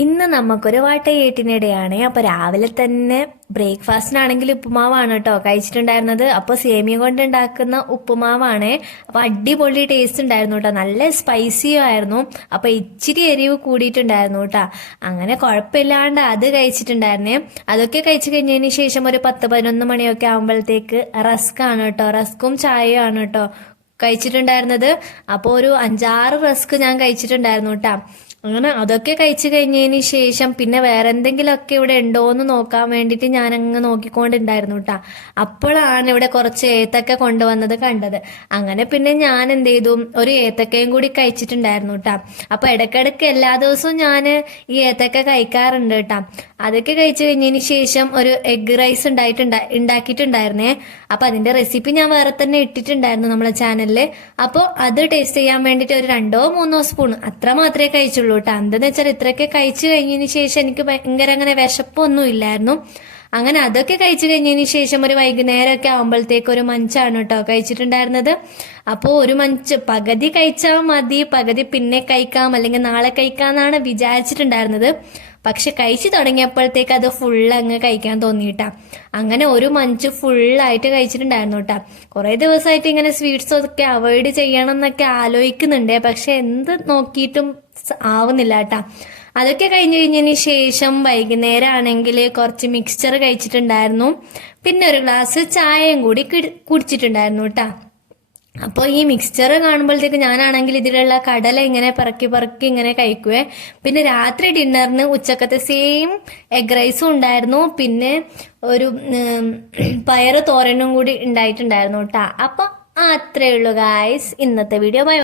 ഇന്ന് നമുക്കൊരു വാട്ടയേട്ടിനിടെയാണ്. അപ്പൊ രാവിലെ തന്നെ ബ്രേക്ക്ഫാസ്റ്റിനാണെങ്കിൽ ഉപ്പുമാവാണ് കേട്ടോ കഴിച്ചിട്ടുണ്ടായിരുന്നത്. അപ്പൊ സേമിയ കൊണ്ട് ഉണ്ടാക്കുന്ന ഉപ്പുമാവാണ്. അപ്പൊ അടിപൊളി ടേസ്റ്റ് ഉണ്ടായിരുന്നു കേട്ടോ, നല്ല സ്പൈസിയും ആയിരുന്നു. അപ്പൊ ഇച്ചിരി എരിവ് കൂടിയിട്ടുണ്ടായിരുന്നു കേട്ടോ. അങ്ങനെ കുഴപ്പമില്ലാണ്ട് അത് കഴിച്ചിട്ടുണ്ടായിരുന്നേ. അതൊക്കെ കഴിച്ചു കഴിഞ്ഞതിന് ശേഷം ഒരു 10-11 മണിയൊക്കെ ആകുമ്പോഴത്തേക്ക് റസ്ക് ആണ് കേട്ടോ, റസ്കും ചായയും ആണ് കേട്ടോ കഴിച്ചിട്ടുണ്ടായിരുന്നത്. അപ്പോൾ ഒരു 5-6 റസ്ക് ഞാൻ കഴിച്ചിട്ടുണ്ടായിരുന്നു കേട്ടാ. അങ്ങനെ അതൊക്കെ കഴിച്ചു കഴിഞ്ഞതിന് ശേഷം പിന്നെ വേറെ എന്തെങ്കിലുമൊക്കെ ഇവിടെ ഉണ്ടോ എന്ന് നോക്കാൻ വേണ്ടിയിട്ട് ഞാൻ അങ്ങ് നോക്കിക്കൊണ്ടുണ്ടായിരുന്നു കേട്ടാ. അപ്പോഴാണ് ഇവിടെ കുറച്ച് ഏത്തക്ക കൊണ്ടുവന്നത് കണ്ടത്. അങ്ങനെ പിന്നെ ഞാൻ എന്ത് ചെയ്തു, ഒരു ഏത്തക്കയും കൂടി കഴിച്ചിട്ടുണ്ടായിരുന്നു കേട്ടാ. അപ്പൊ ഇടയ്ക്കിടയ്ക്ക് എല്ലാ ദിവസവും ഞാൻ ഈ ഏത്തക്ക കഴിക്കാറുണ്ട് കേട്ടാ. അതൊക്കെ കഴിച്ചു കഴിഞ്ഞതിന് ശേഷം ഒരു എഗ് റൈസ് ഉണ്ടാക്കിയിട്ടുണ്ടായിരുന്നേ. അപ്പൊ അതിന്റെ റെസിപ്പി ഞാൻ വേറെ തന്നെ ഇട്ടിട്ടുണ്ടായിരുന്നു നമ്മളെ ചാനലില്. അപ്പോൾ അത് ടേസ്റ്റ് ചെയ്യാൻ വേണ്ടിയിട്ട് ഒരു 2-3 സ്പൂൺ അത്ര മാത്രമേ കഴിച്ചുള്ളൂ കേട്ടോ. എന്താന്ന് വെച്ചാൽ ഇത്രയൊക്കെ കഴിച്ചു കഴിഞ്ഞതിന് ശേഷം എനിക്ക് ഭയങ്കര അങ്ങനെ വിശപ്പൊന്നും ഇല്ലായിരുന്നു. അങ്ങനെ അതൊക്കെ കഴിച്ചു കഴിഞ്ഞതിന് ശേഷം ഒരു വൈകുന്നേരമൊക്കെ ആകുമ്പോഴത്തേക്ക് ഒരു മഞ്ചാണ് കേട്ടോ കഴിച്ചിട്ടുണ്ടായിരുന്നത്. അപ്പോൾ ഒരു മഞ്ച് പകുതി കഴിച്ചാൽ മതി, പകുതി പിന്നെ കഴിക്കാം അല്ലെങ്കിൽ നാളെ കഴിക്കാന്നാണ് വിചാരിച്ചിട്ടുണ്ടായിരുന്നത്. പക്ഷെ കഴിച്ചു തുടങ്ങിയപ്പോഴത്തേക്ക് അത് ഫുൾ അങ്ങ് കഴിക്കാൻ തോന്നിയിട്ടാ. അങ്ങനെ ഒരു മഞ്ച് ഫുള്ളായിട്ട് കഴിച്ചിട്ടുണ്ടായിരുന്നു കേട്ടാ. കുറെ ദിവസമായിട്ട് ഇങ്ങനെ സ്വീറ്റ്സ് ഒക്കെ അവോയ്ഡ് ചെയ്യണം എന്നൊക്കെ ആലോചിക്കുന്നുണ്ട്, പക്ഷെ എന്ത് നോക്കിയിട്ടും ആവുന്നില്ല കേട്ടാ. അതൊക്കെ കഴിഞ്ഞതിന് ശേഷം വൈകുന്നേരം ആണെങ്കിൽ കുറച്ച് മിക്സ്ചർ കഴിച്ചിട്ടുണ്ടായിരുന്നു. പിന്നെ ഒരു ഗ്ലാസ് ചായയും കൂടി കുടിച്ചിട്ടുണ്ടായിരുന്നു കേട്ടാ. അപ്പോൾ ഈ മിക്സ്ചർ കാണുമ്പോഴത്തേക്ക് ഞാനാണെങ്കിൽ ഇതിലുള്ള കടല ഇങ്ങനെ പറക്കി ഇങ്ങനെ കഴിക്കുവേ. പിന്നെ രാത്രി ഡിന്നറിന് ഉച്ചക്കത്തെ സെയിം എഗ് റൈസും ഉണ്ടായിരുന്നു. പിന്നെ ഒരു പയറ് തോരനും കൂടി ഉണ്ടായിട്ടുണ്ടായിരുന്നു കേട്ടാ. അപ്പൊ അത്രേ ഉള്ളൂ ഗായ്സ് ഇന്നത്തെ വീഡിയോ. ബൈ.